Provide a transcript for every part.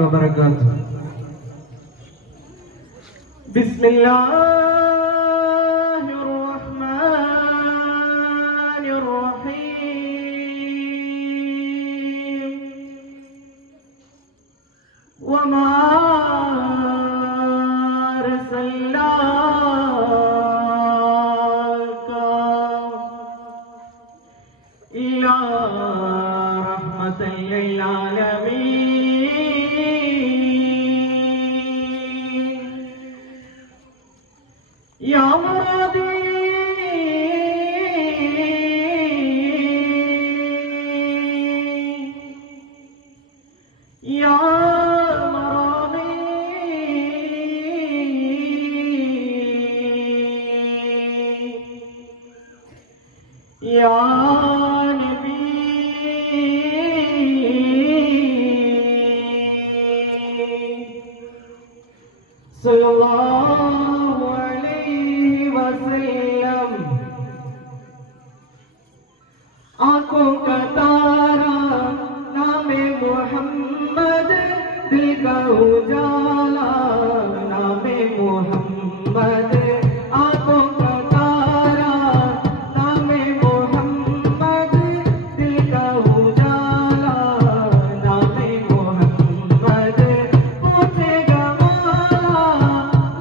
وبركاته. بسم الله الرحمن الرحيم. وما أرسلناك إلا رحمة للعالمين. يا مرادي يا مرامي يا نبي صلى الله عليه वसल्लम. आंखों का तारा नामे मोहम्मद, दिल का उजाला नामे मोहम्मद. आंखों का तारा नामे मोहम्मद, दिल का उजाला नामे मोहम्मद. पूछेगा मौला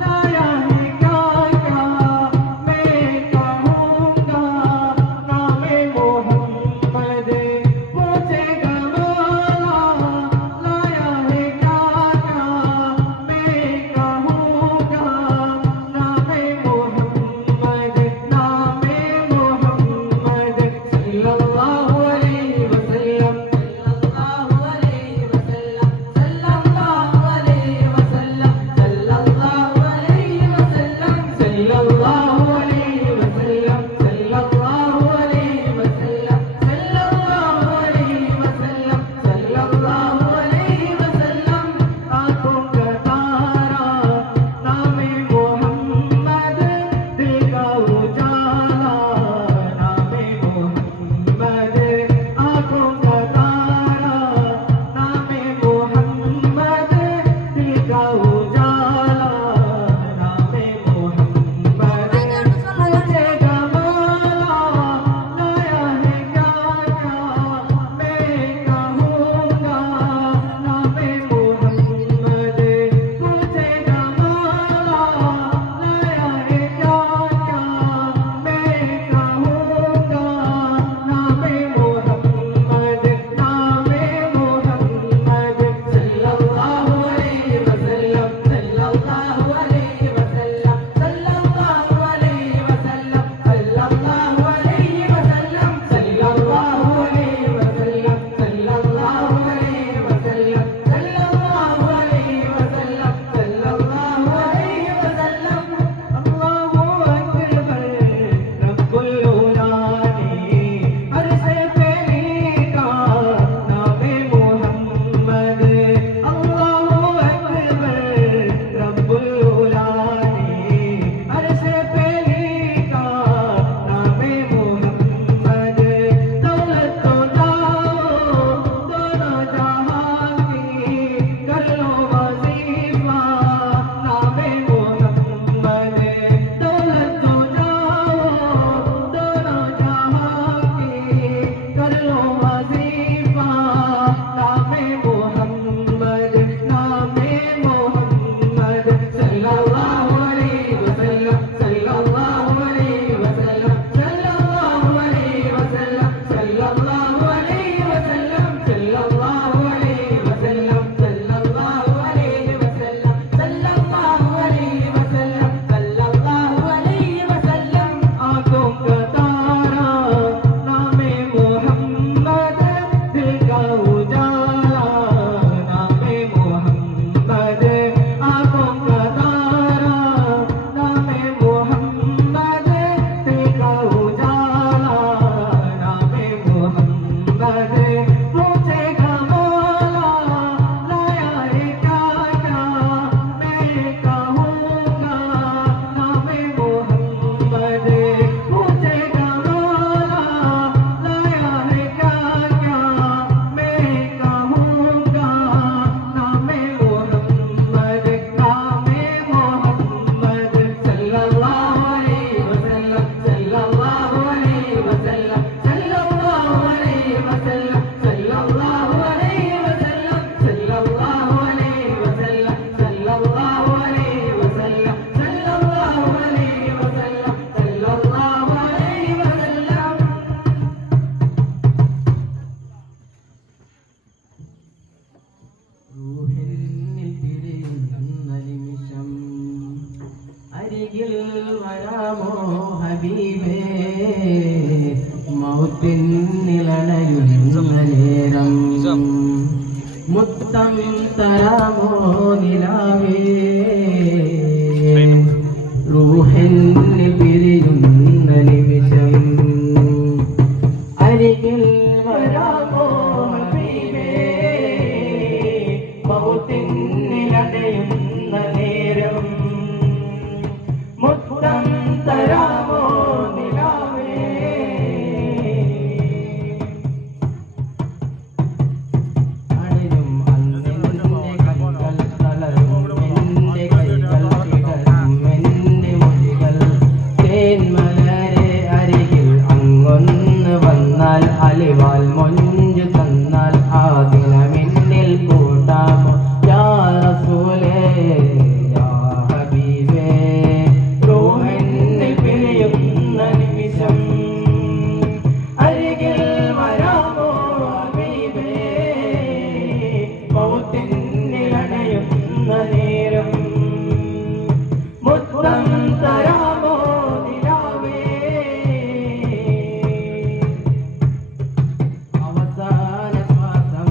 लाया है क्या क्या, मैं कहूँगा नामे मोहम्मद. पूछेगा मौला लाया है क्या क्या, അരികിൽ വരാമോ ഹബീബേ മൗത്തിൻ നിലണയുന്ന നേരം മുത്തം തരാമോ നിലാവേ റൂഹിന് പിരിയുന്ന നിമിഷം അരികിൽ വരാമോ ഹബീബേ മൗത്തിൻ നിലണയുന്ന നേരം മുത്തം തരാമോ നിലാവേ അണിയും അന്നിന്റെ കൈകൾ തളരും എന്റെ കൈകൾ ഇടരും എന്റെ മൊഴികൾ തേന്മലരെ അരികിൽ അങ്ങൊന്ന് വന്നാൽ അലിവാൽ മൊഞ്ചു തന്നാൽ ആ ദിനമെന്നിൽ കൂട്ടാമോ യാ റസൂലേ യാ ഹബീബേ റൂഹിന്നിൽ പിരിയുന്ന നിമിഷം അരികിൽ വരാമോ ഹബീബേ മൗത്തിന്നിൽ അണയുന്ന നേരം മുത്തം തരാമോ നിലാവേ അവസാന ശ്വാസം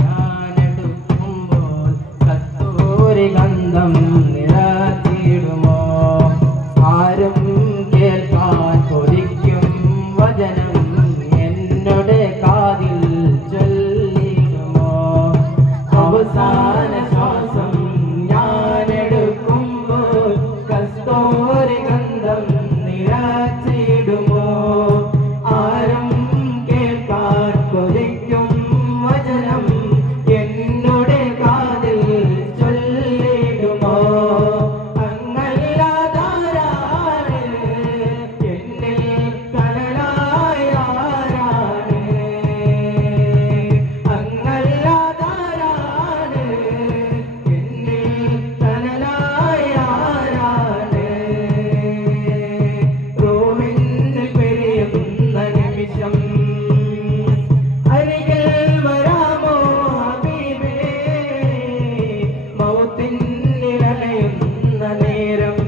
ഞാനെടുക്കുമ്പോൾ കസ്തൂരി ഗന്ധം നിറച്ചിടുമോ ആരും കേൾക്കാൻ കൊതിക്കും വചനം എന്നോട് കാതിൽ ചൊല്ലിടുമോ അവസാന ശ്വാസം ഞാനെടുക്കുമ്പോൾ കസ്തൂരി ഗന്ധം നിറച്ചിടുമോ ആരും കേൾക്കാൻ കൊതിക്കും വചനം എന്നോട് കാതിൽ ചൊല്ലിടുമോ അങ്ങല്ലാതാരാണ് എന്നിൽ കനലായ ആരാണ് അങ്ങല്ലാതാരാണ് എന്നിൽ കനലായ ആരാണ് റൂഹിന്നിൽ പിരിയുന്ന നിമിഷം അരികിൽ വരാമോ ഹബീബേ മൗത്തിന്നിൽ അണയുന്ന നേരം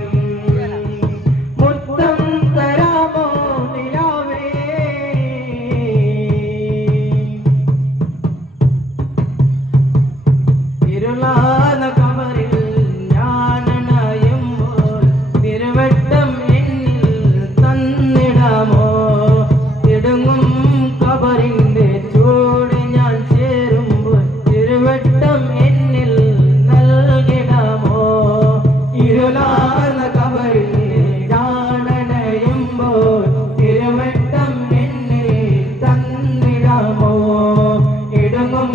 മുത്തം തരാമോ നിലാവേ ഇരുളാന കബറിൽ ഞാനണയുമ്പോൾ തിരുവട്ടം എന്നിൽ തന്നിടാമോ ഇടുങ്ങും കബറിന്റെ ചൂട് ഞാൻ ചേരുമ്പോൾ തിരുവട്ടം എന്നിൽ നൽകിടാമോ ഇരുളാർന്ന കബറിൽ ഞാനണയുമ്പോൾ തിരുവട്ടം എന്നിൽ തന്നിടാമോ ഇടുങ്ങും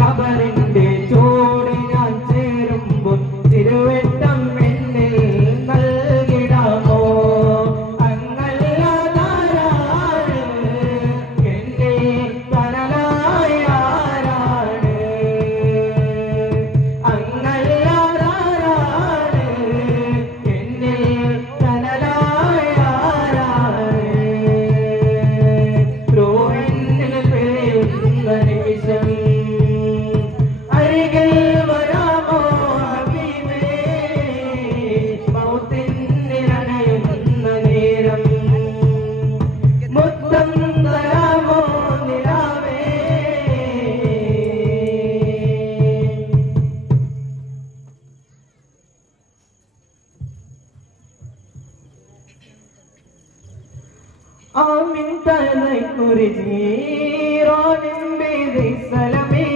കബറിന്റെ ചൂട് ഞാൻ ചേരുമ്പോൾ തിരുവട്ടം എന്നിൽ നൽകിടാമോ അങ്ങല്ലാതാരാണ് എന്നിൽ കനലായ ആരാണ് അങ്ങല്ലാതാരാണ് എന്നിൽ കനലായ ആരാണ് റൂഹിന്നിൽ പിരിയുന്ന നിമിഷം അരികിൽ വരാമോ ഹബീബേ മൗത്തിന്നിൽ അണയുന്ന നേരം മുത്തം തരാമോ നിലാവേ ആമിൻ തലക്കുറിജി റോനിൻ ബിദി സലമി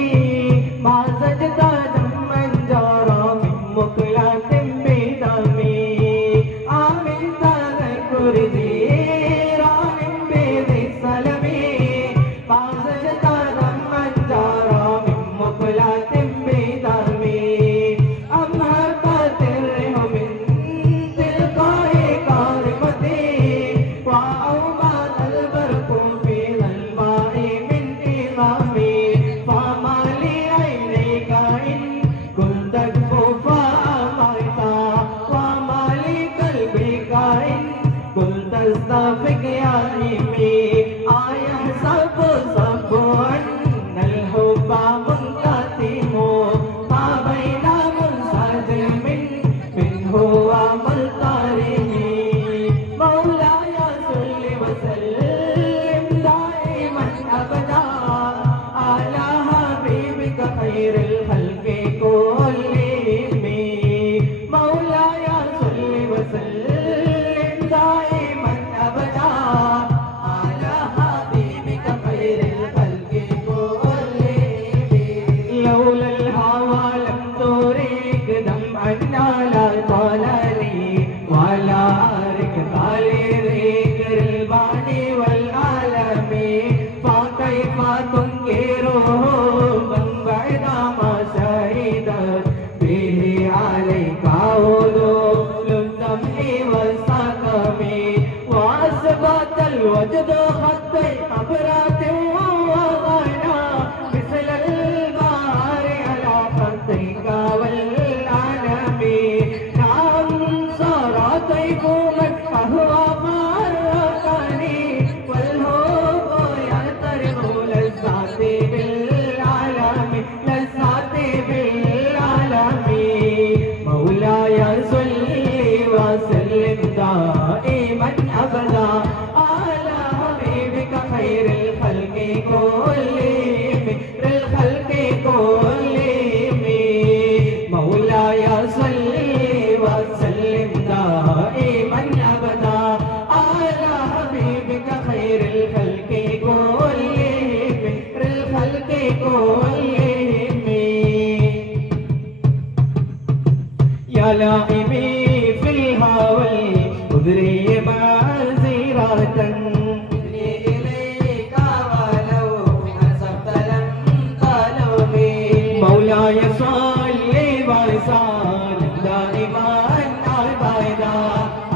മാ സജ്ദ ദമ്മൻ ജാറാ മിൻ മുഖലാത്തിൻ ബിദമി ആമിൻ തലക്കുറിജി റോനിൻ ബിദി സലമി മാ സജ്ദ ദമ്മൻ ജാറാ മിൻ മുഖലാത്തിൻ ബിദമി അമ്മാ ഖാതിർ മിൻ തിൽഖായി കാരിമതി وأومال البرق في الماء من إمامي به عليك هدوء الدمع والسقم وأثبت الوجد خطي قبرات وغنى مثل البحر على خطيك والعلم نعم صار طيف من أهوى فرقني والهوب يعترض لذاتي بالعالم لذاتي بالعالم مولاي صل وسلم دائما أبدا على حبيبك خير الخلق كلهم الخلق كلهم مولاي صل وسلم دائما أبدا على حبيبك خير الخلق كلهم الخلق كلهم يا لائمي في الهوى أدري معذرة إليك ولو أسفت لم تلومي مولاي صل وسلم دائما أبدا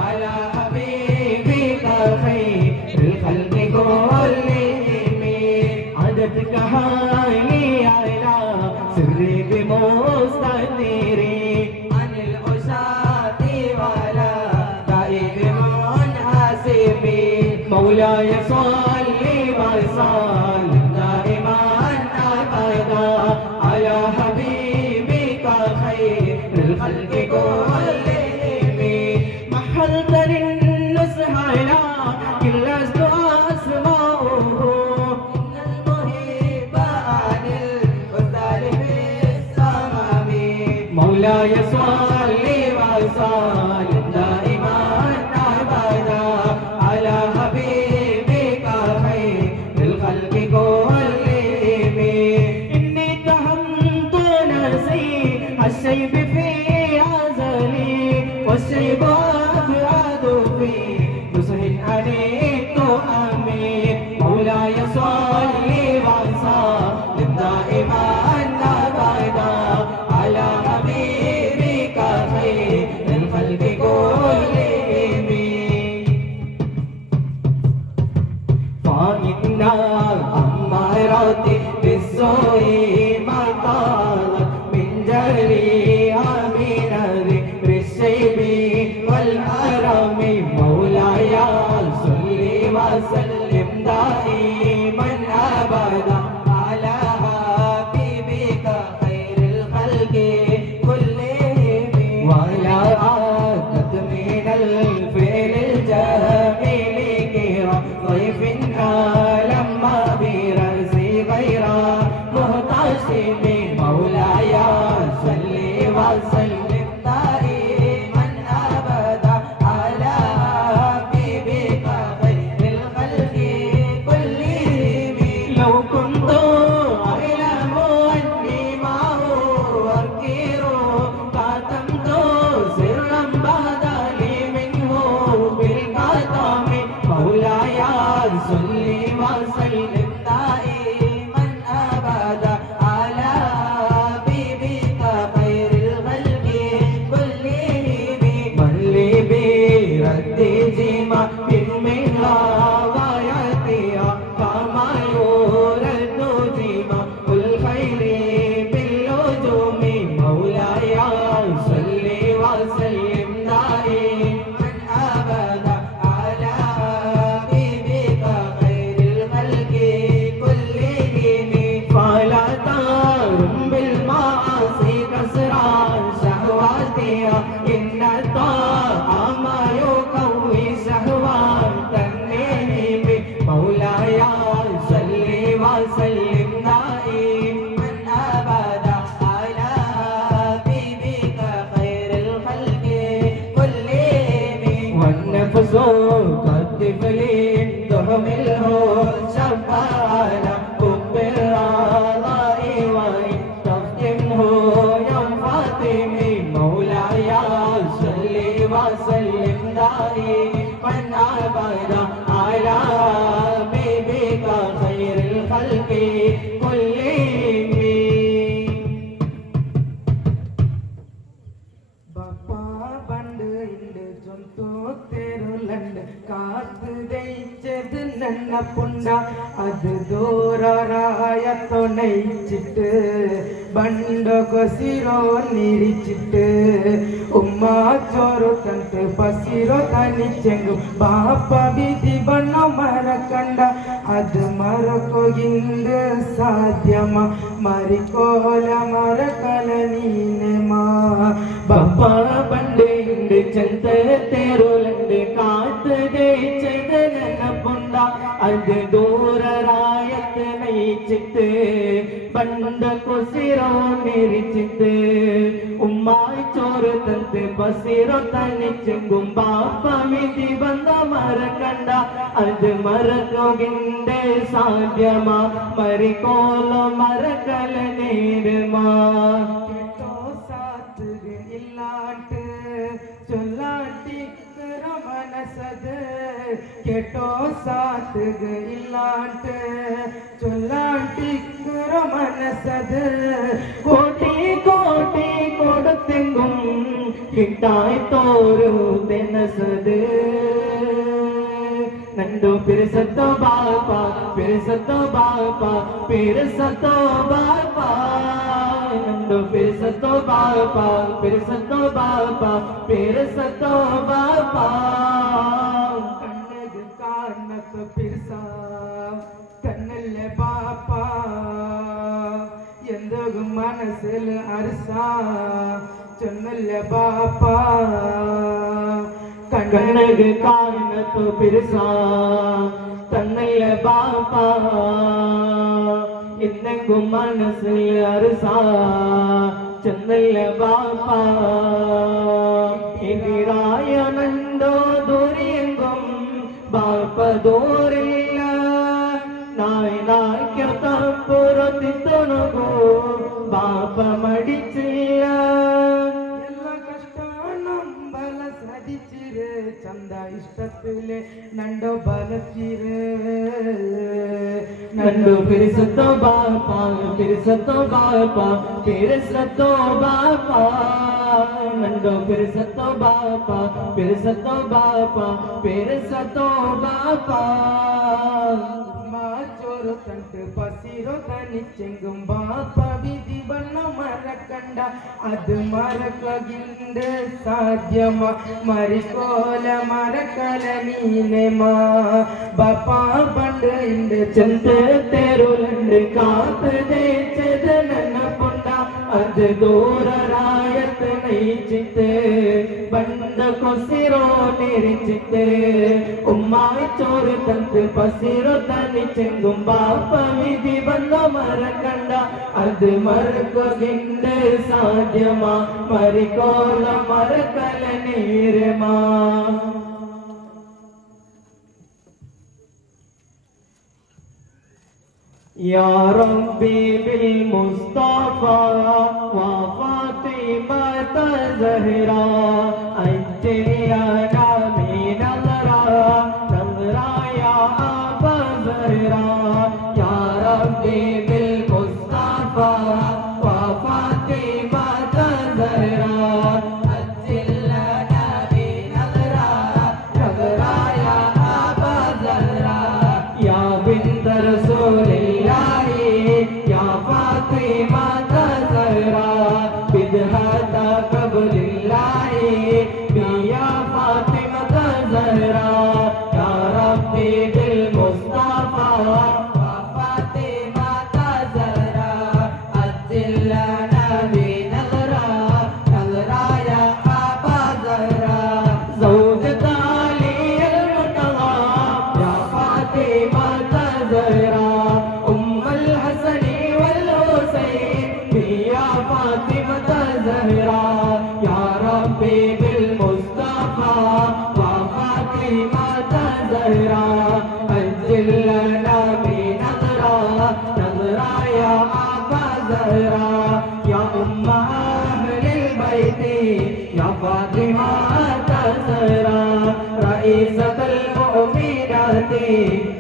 على حبيبك خير الخلق كلهم عددك حالي على سري بمستديري عن الأساة ولا تائب منحسبي مولاي صل وسلم دائما أبدا على حبيبك خير الخلق كلهم محلتني النصح لكن لست أسمعه إن المهيب عن الأستاذ في السمام مولاي صل وسلم دائما أبدا على حبيبك خير الخلق كلهم إني اتهمت نفسي الشيب في عزلي والشيب أبعد في نصح عن التؤم مولاي صل وسلم دائما أبدا على حبيبك خير الخلق كلهم فإن الأمارات بالسوء ما طالت من جريها من ذكر الشيب والحرم مولاي صل وسلم دائما أبدا على حبيبك خير الخلق كلهم ولا عادت من الفعل الجميل كرام ضيف لما برأسي غير مهتشم مولاي صل وسلم دائما أبدا على حبيبك خير الخلق كلهم لو كنت أعلم أني معه أذكر كتمت سرا بدا لي منه بالكتم مولاي صل وسلم دائما أبدا على حبيبك خير الخلق كلهم من لي برد جمع منها غايتها كما يرد جمع الخير باللجوم مولاي صل وسلم دائما أبدا على حبيبك خير الخلق كلهم فلا ترم بالمعاصي كسرى شهواتها إن الطعام يقوي شهوات النهم مولاي صل وسلم دائما أبدا على حبيبك خير الخلق كلهم والنفس كالطفل تحمله شبانا حب الرضاء وإن تفتنه يوم فاطم مولاي صل وسلم دائما أبدا على حبيبك خير الخلق كلهم നനപ്പുണ്ട അത് ദൂരായത്തോ നയിച്ചിട്ട് ബണ്ടോ കൊസിരോ നിരിച്ചിട്ട് ഉമ്മ ചോറ് തണ്ട് പസിരോ തനിച്ചെങ്കും ബാപ്പ വിധി ബണ്ണ മറക്കണ്ട അത് മറക്കൊകിന്ത സാധ്യമ മരിക്കോല മറക്കല നീനമാ ബാപ്പ പണ്ട് ചന്ത തെരുളുണ്ട് കാത്ത് ജയിച്ചത് നനപ്പുണ്ട അത് ദൂരായത്ത് നയിച്ചിട്ട് ബണ്ട കൊസിരോ നിരിച്ചിട്ട് ഉമ്മായി ചോറ് തന്ന് പസിരോ തനിച്ചെങ്കും ബാപ്പ വിധി ബന്ധ മറക്കണ്ട അത് മറക്കൊകിന്ത സാധ്യമാ മരിക്കോല മറക്കല നേരമാ ഇല്ലാട്ട് ചൊല്ലാട്ടിക്കറ മനസത് കേട്ടോ സാത്തുക ഇല്ലാട്ട് ചൊല്ലാട്ടിക്കറ മനസത് കോട്ടി കോട്ടി കൊടുത്തെങ്കും കിട്ടായി തോരു തെനസത് നണ്ടു പിരിസത്തോ ബാപ്പ പിരിസത്തോ ബാപ്പ പിരിസത്തോ ബാപ്പ നണ്ടു പിരിസത്തോ ബാപ്പ പിരിസത്തോ ബാപ്പ പിരിസത്തോ ബാപ്പ കണ്ണത് കാണത്ത് പിരിസ കണ്ണല്ലേ ബാപ്പ എന്തും മനസ്സിൽ അരസ ചൊന്നല്ലേ ബാപ്പ കണ്ണത് കാണത്ത് പിരിസ തന്നല്ലേ ബാപ്പ ഇന്നെങ്കും മനസ്സിൽ അരസ ചെന്നല്ല ബാപ്പ എതിരായനണ്ടോ ദൂരെങ്കും ബാപ്പ ദൂരില്ല നായ് നായ്ക്കപ്പുറത്തിത്തുണകോ ബാപ്പ മടിച്ചില്ല എല്ലാ കഷ്ടാണം ബല സതിച്ചിര് ചന്ത ഇഷ്ടത്തില് നണ്ടോ ബലത്തിര് നണ്ടു പിരിസത്തോ ബാപ്പ പിരിസത്തോ ബാപ്പ പിരിസത്തോ ബാപ്പ നണ്ടു പിരിസത്തോ ബാപ്പ പിരിസത്തോ ബാപ്പ പിരിസത്തോ ബാപ്പ ചോറ് തണ്ട് പസിരോ തനിച്ചെങ്കും ബാപ്പ വിധി ബണ്ണ മറക്കണ്ട അത് മറക്കകിന്ത സാധ്യമ മരിക്കോല മറക്കല നീനമാ ബാപ്പ പണ്ട് ഇണ്ട് ചന്ത തെരുളുണ്ട് കാത്ത് ജയിച്ചത് നനപ്പുണ്ട അത് ദൂരായത്ത് നയിച്ചിട്ട് ബണ്ട കൊസിരോ നിരിച്ചിട്ട് ഉമ്മായി ചോറ് തന്ന് പസിരോ തനിച്ചെങ്കും ബാപ്പ വിധി ബന്ധ മറക്കണ്ട അത് മറക്കൊകിന്ത സാധ്യമാ മരിക്കോല മറക്കല നീരമാ يا ربي بالمصطفى وفاطمة الزهراء أجل لنا من نظرة نظرة يا أبا الزهراء يا ربي بالمصطفى وفاطمة الزهراء أجل لنا بنظرة نظرة يا أبا الزهراء يا بنت رسول يا فاطمة الزهراء بدهة قبل الله يا فاطمة الزهراء يا ربي بالمصطفى وفاطمة الزهراء أجل لنا بنظرة نظرة يا أبا الزهراء زوجة علي المرتضى يا فاطمة الزهراء فاطمة الزهراء يا ربي بالمصطفى وفاطمة الزهراء أجل لنا بنظرة نظرة يا أبا الزهراء يا أم أهل البيت يا فاطمة الزهراء رئيسة المؤمنات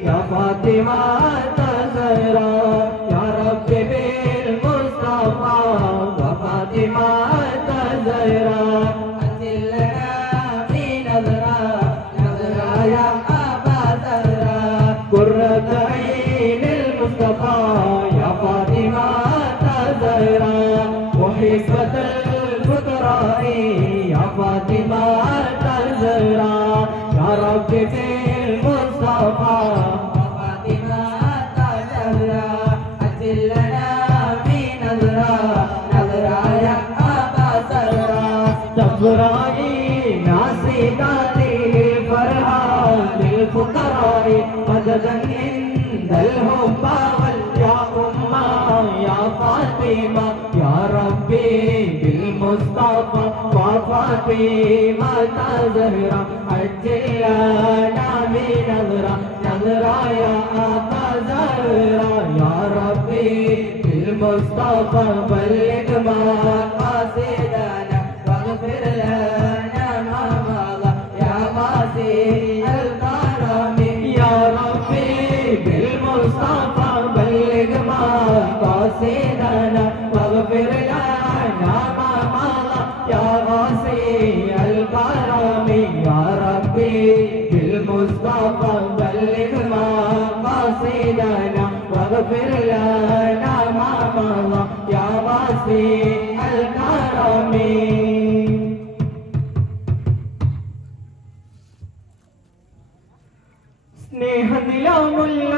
يا فاطمة الزهراء يا ربي بالمصطفى وفاطمة الزهراء أجل لنا بنظرة نظرة يا أبا الزهراء صفراء ناصيات للفرحة للفقراء مددا عند الهبة يا أمة يا فاطمة يا ربي بالمصطفى وفاطمة زهرة عجل لنا بنظرة نظرة يا أبا زهرة يا ربي بالمصطفى بلغ مقاصدنا واغفر لنا ما مضى يا واسع الكرم يا ربي بالمصطفى بلغ مقاصدنا واغفر لنا ما مضى يا واسع الكرم يا ربي بالمصطفى بلغ مقاصدنا واغفر لنا ما مضى يا واسع الكرم സ്നേഹനിലാമുള്ള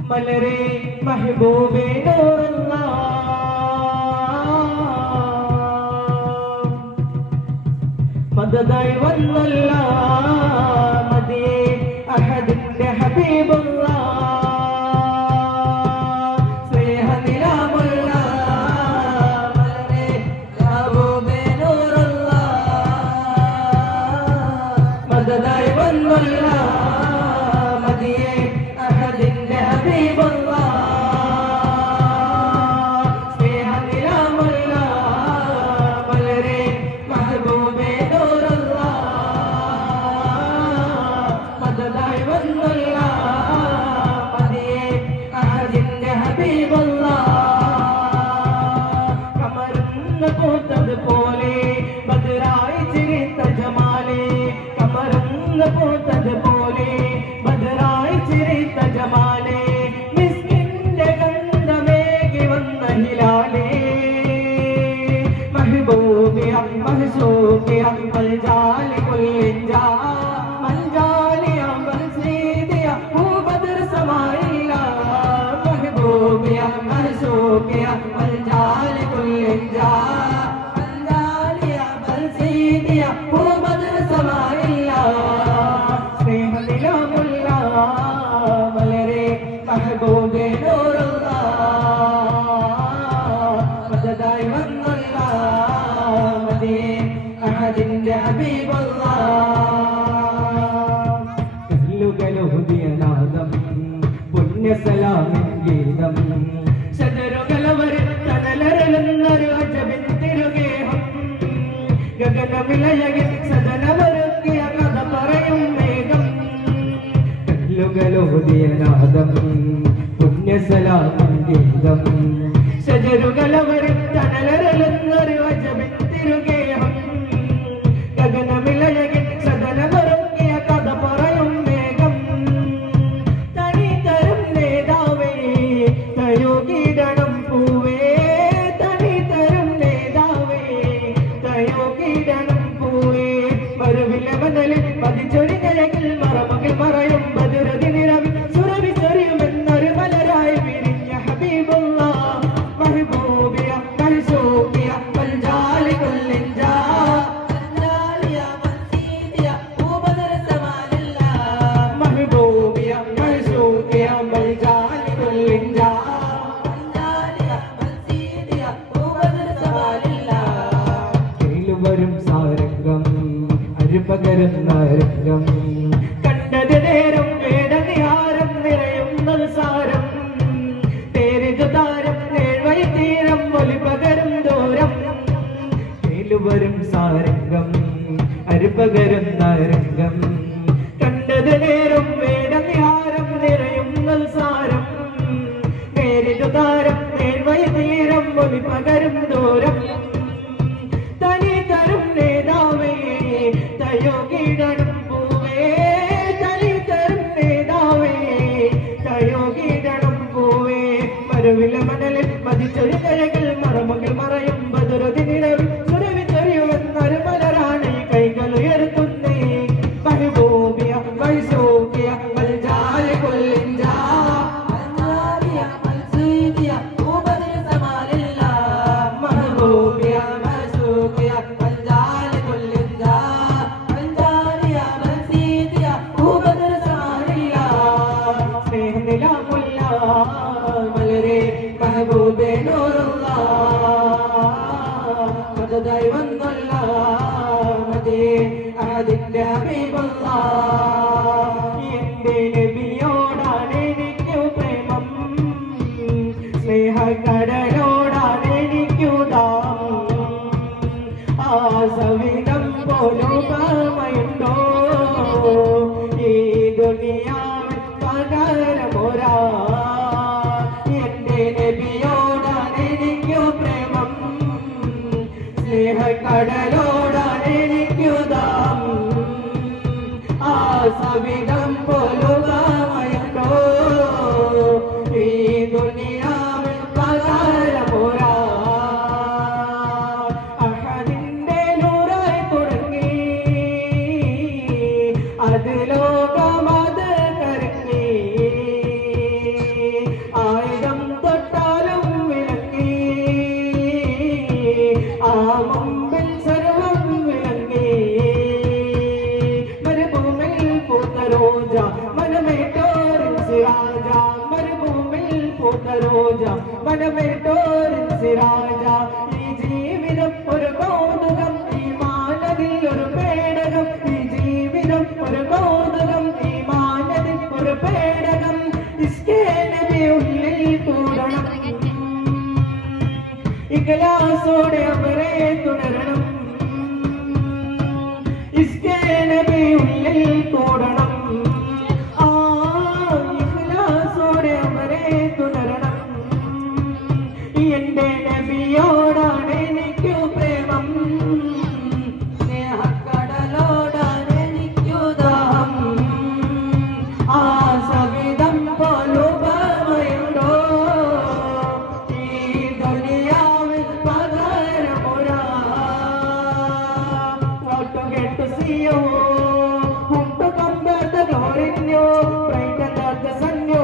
മലരെ മെഹബൂബേ നൂറുള്ള മദദായി വന്നല്ല മദിയെ അഹദിന്റെ ഹബീബുള്ള പുണ്യസലാമിൻ ഗീതം ശതരുകളവർ തണലരലെന്നൊരു അജബിൻ തിരുഗേഹം ഗഗനമിളയകിൽ സദനമൊരുക്കിയ കഥ പറയും മേഘം കല്ലുകളോതിയ നാദം പുണ്യസലാമിൻ ഗീതം ശതരുകളവർ തണലരലെന്നൊരു അജബിൻ തിരുഗേഹം ഗഗനമിളയകിൽ സദനമൊരുക്കിയ കഥ പറയും മേഘം തയോകിടണം പൂവേ തനി തരും നേതാവേ തയോകിടണം പൂവേ മറുവില മതലിൽ പതിച്ചൊരു കഴകിൽ മറമകൾ മറയും ബദുരതി നിറവി സുരവി ചെറിയുമെന്നൊരു മലരായി വിരിഞ്ഞ ഹബീബുള്ള മഹബൂബിയ മൽസൂഖിയ മൽജാലി കുല്ലിൻജാ മൽജാലിയ മൻസീദിയ ഊബദർ സമാലില്ല മഹബൂബിയ മൽസൂഖിയ മൽജാലി കുല്ലിൻജാ വരും സാരംഗം അരുപകരുന്ന രംഗം കണ്ടത് നേരം വേദനിഹാരം നിറയുന്നത് സാരം തേരിത് താരം നേഴ്വഴി തീരം ഒലി പകരും ദൂരം വരും സാരംഗം അരുപകരുന്ന രംഗം കണ്ടത് നേരം വേദനിഹാരം നിറയുന്നത് സാരം തേരിത് താരം നേഴ്വഴി തീരം ഒലി പകരും ദൂരം തയോകിടണം പൂവേ തനി തരും നേതാവേ തയോകിടണം പൂവേ മറുവില മണലിൽ മതിച്ചൊരു കഴകൾ മറമകൾ മറയും ബദുരതി നിറവിൽ സുരവി ചെറിയുമെന്നൊരു മലരാണ് കൈകൾ ഉയർത്തുന്നേ മഹബൂബിയ മൽസൂഖിയ മൽജാലി കുല്ലിൻജാ മൽജാലിയ മൽസീദിയ ഊബദർ സമാലില്ല കടലോടാൻ എനിക്കു ദാഹം ആ സവിധം പോലുപമയുണ്ടോ ഈ ദുനിയാവിൽ പകരമൊരാ എന്റെ നബിയോടാൻ എനിക്കു പ്രേമം സ്നേഹക്കടലോടാൻ എനിക്കു ദാഹം ആ സവിധം പോലുപമയുണ്ടോ ഈ ദുനിയാവിൽ പകരമൊരാ അഹദിന്റെ നൂറായി തുടങ്ങി അത് ലോകമത് കരങ്ങി ആയിരം തൊട്ടാലും വിളങ്ങി ആ മുമ്പിൽ സർവം വിളങ്ങി മരുഭൂമിൽ പൂത്ത റോജ മനമേറ്റോരിൻ സിറാജ മരുഭൂമിൽ പൂത്ത റോജ മനമേറ്റോരിൻ സിറാജ ഈ ജീവിതം ഒരു കൗതുകം ഈ മാനതിൽ ഒരു പേടകം ഈ ജീവിതം ഒരു കൗതുകം ഈ മാനതിൽ ഒരു പേടകം ഇസ്കേ നബി ഉള്ളിൽ കൂടണം ഇഖ്ലാസോടെ അവരെ തുടരണം ഇസ്കേ നബി ഉള്ളിൽ കൂടണം ആ ഇഖ്ലാസോടെ അവരെ തുടരണം എന്റെ നബിയോടാണ് എനിക്കു പ്രേമം സ്നേഹക്കടലോടാണ് എനിക്കു ദാഹം ആ സവിധം പോലുപമയുണ്ടോ ഈ ദുനിയാവിൽ പകരമൊരാ What to get to see you whom to compare the glory in you brighter than the sun you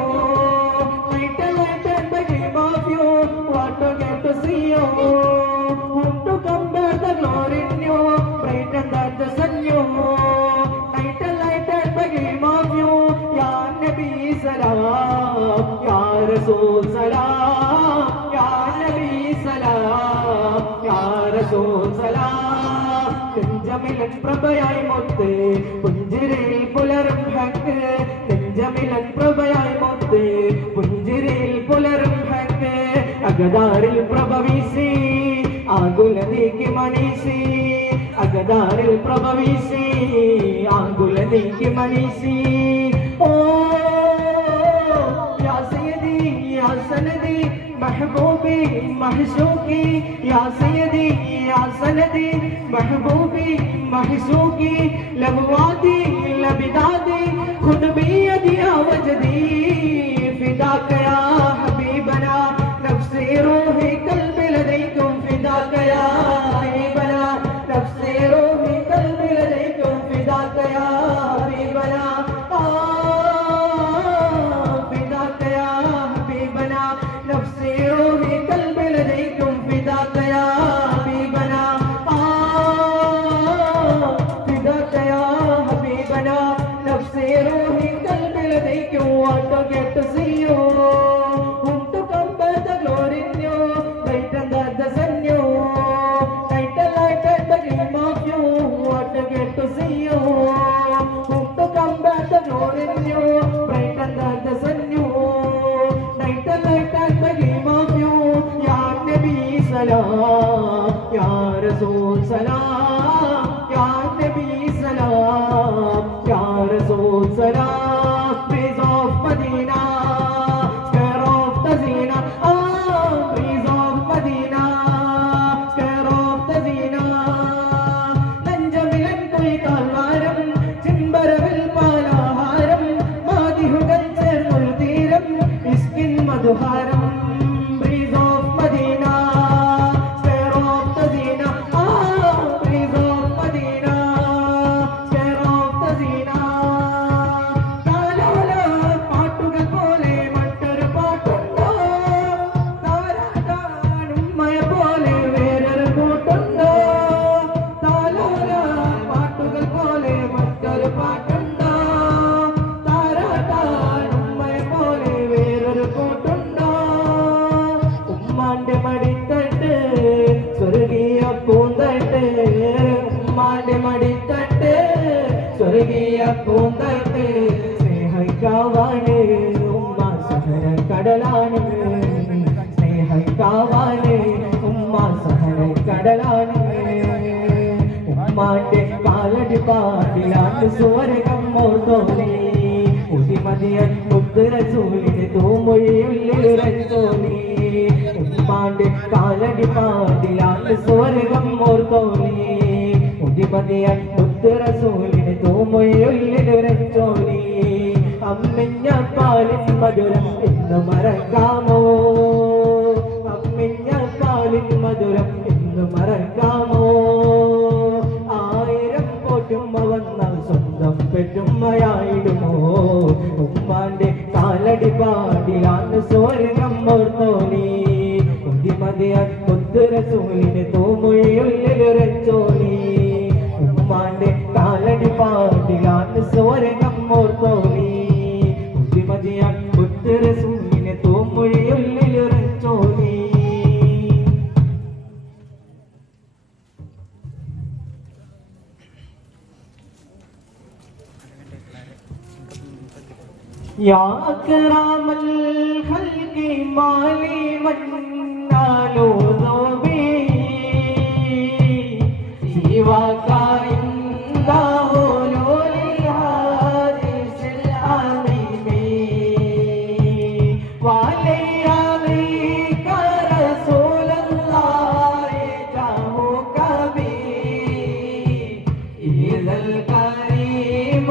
lighter and the gleam of you what to get to see you whom to compare the glory in you brighter than the sun you lighter and the gleam of you ya nabi salam ya rasool salam ya nabi salam ya rasool salam നെഞ്ചമിലൻ പ്രഭയായി മുത്ത് പുഞ്ചിരിയിൽ പുലരും ഹക്ക് നെഞ്ചമിലൻ പ്രഭയായി മുത്ത് പുഞ്ചിരിയിൽ പുലരും ഹക്ക് അകതാരിൽ പ്രഭ വീശി ആകുല നീക്കി മനീഷി അകതാരിൽ പ്രഭ വീശി ആകുല നീക്കി മനീഷി ഓ യാ സയ്യിദി യാ സനദി महबूबी महशूकी या सयदी या सनदी महबूबी महशूकी लबवादी लबिदादी खुद भी अदिया वजदी फिदा कया हबीबना नफ्सी रूही कल्बी लदैकुम फिदा कया हबीबना नफ्सी रूही कल्बी लदैकुम फिदा कया हबीबना फिदा कया हबीबना नफ्सी रूही कल्बी लदैकुम फिदा कया हबीबना फिदा कया हबीबना नफ्सी Ruhi कल्बी लदैकुम want to get to see you whom to compare the glory in you brighter than the sun you lighter and the gleam of you want to get to see you whom to compare the glory in you brighter than the sun you lighter and the gleam of you ya nabi salam ya rasool salam ya nabi salam ya rasool salam breeze of Medina scare off the zina breeze of Medina scare off the zina നഞ്ചമിലൻ കുയിൽക്കാൽവാരം ചിമ്പരവിൽ പാലാഹാരം മാതിഹുകൾ ചേർന്നൊരു തീരം ഇസ്കിൻ മധുഹാരം breeze of Medina scare off the zina breeze of Medina scare off the zina താലോല പാട്ടുകൾ പോലെ മറ്റൊരു പാട്ടുണ്ടോ താരാട്ടാനുമ്മയ പോലെ വേറൊരു കൂട്ടുണ്ടോ താലോല പാട്ടുകൾ പോലെ മറ്റൊരു പാട്ടുണ്ടോ താരാട്ടാനുമ്മയ പോലെ വേറൊരു കൂട്ടുണ്ടോ ഉമ്മാന്റെ മടിത്തട്ട് സ്വർഗീയ പൂന്തട്ട് ഉമ്മാന്റെ മടിത്തട്ട് സ്വർഗീയ പൂന്തട്ട് സ്നേഹിക്കാവാണ് ഉമ്മ സഹന കടലാണ് സ്നേഹിക്കാ കാവാന് ഉമ്മ സഹനക്കടലാണ് ഉമ്മാന്റെ കാലടി പാടിലാണ് സ്വർഗം മോർത്തോലി ഉദിമതിയൻ മുത്തുറസൂലിന് തൂമൊഴിയുള്ളിലുറച്ചോലി ഉമ്മാന്റെ കാലടി പാടിലാണ് സ്വർഗം മോർത്തോലി ഉദിമതിയൻ മുത്തുറസൂലിന് തൂമൊഴിയുള്ളിലുറച്ചോലി അമ്മിഞ്ഞ പാലിൻ മധുരം എന്ന് മറക്കാമോ അമ്മിഞ്ഞ പാലിൻ മധുരം എന്ന് മറക്കാമോ ആയിരം പോറ്റുമ്മ വന്നാൽ സ്വന്തം പെറ്റുമ്മയായിടുമോ ഉമ്മാന്റെ കാലടി പാടിലാണ് സ്വർഗം ഓർത്തോലി ഉദിമതിയാൻ മുത്തുറസൂലിന് തൂമൊഴിയുള്ളിലുറച്ചോലി ഉമ്മാന്റെ കാലടി പാടിലാണ് സ്വർഗം ഓർത്തോലി ഉദിമതിയാൻ മുത്തുറസൂലിന് തൂമൊഴിയുള്ളിലുറച്ചോലി या अकराम الخلق माली मन्नालो ذوبी सिवा का इंदा हो लोली हादिस العالمी वाले अली का रसूल अल्लाह जाहो कभी इधल करीम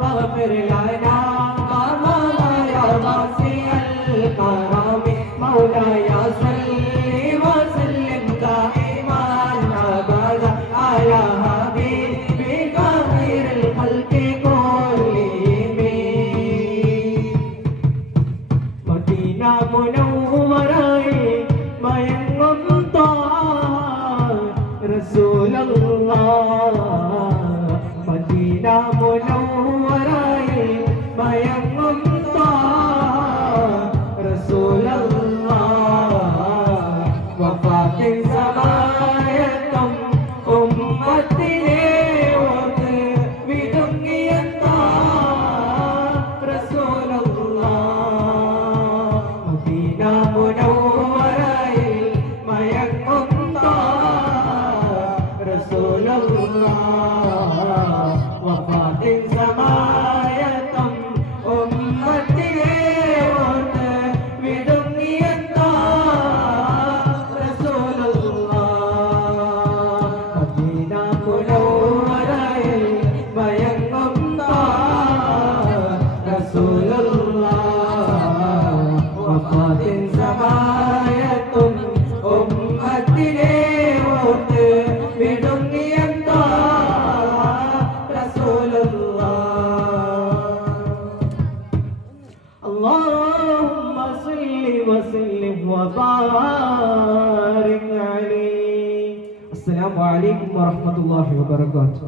واغفر لنا ما مضى يا واسع മഹത്തിനെ ഓർത്ത് വിടുങ്ങിയെന്താ റസൂലുള്ളാഹ്. اللهم صل وسلم وبارك عليه. السلام عليكم ورحمة الله وبركاته.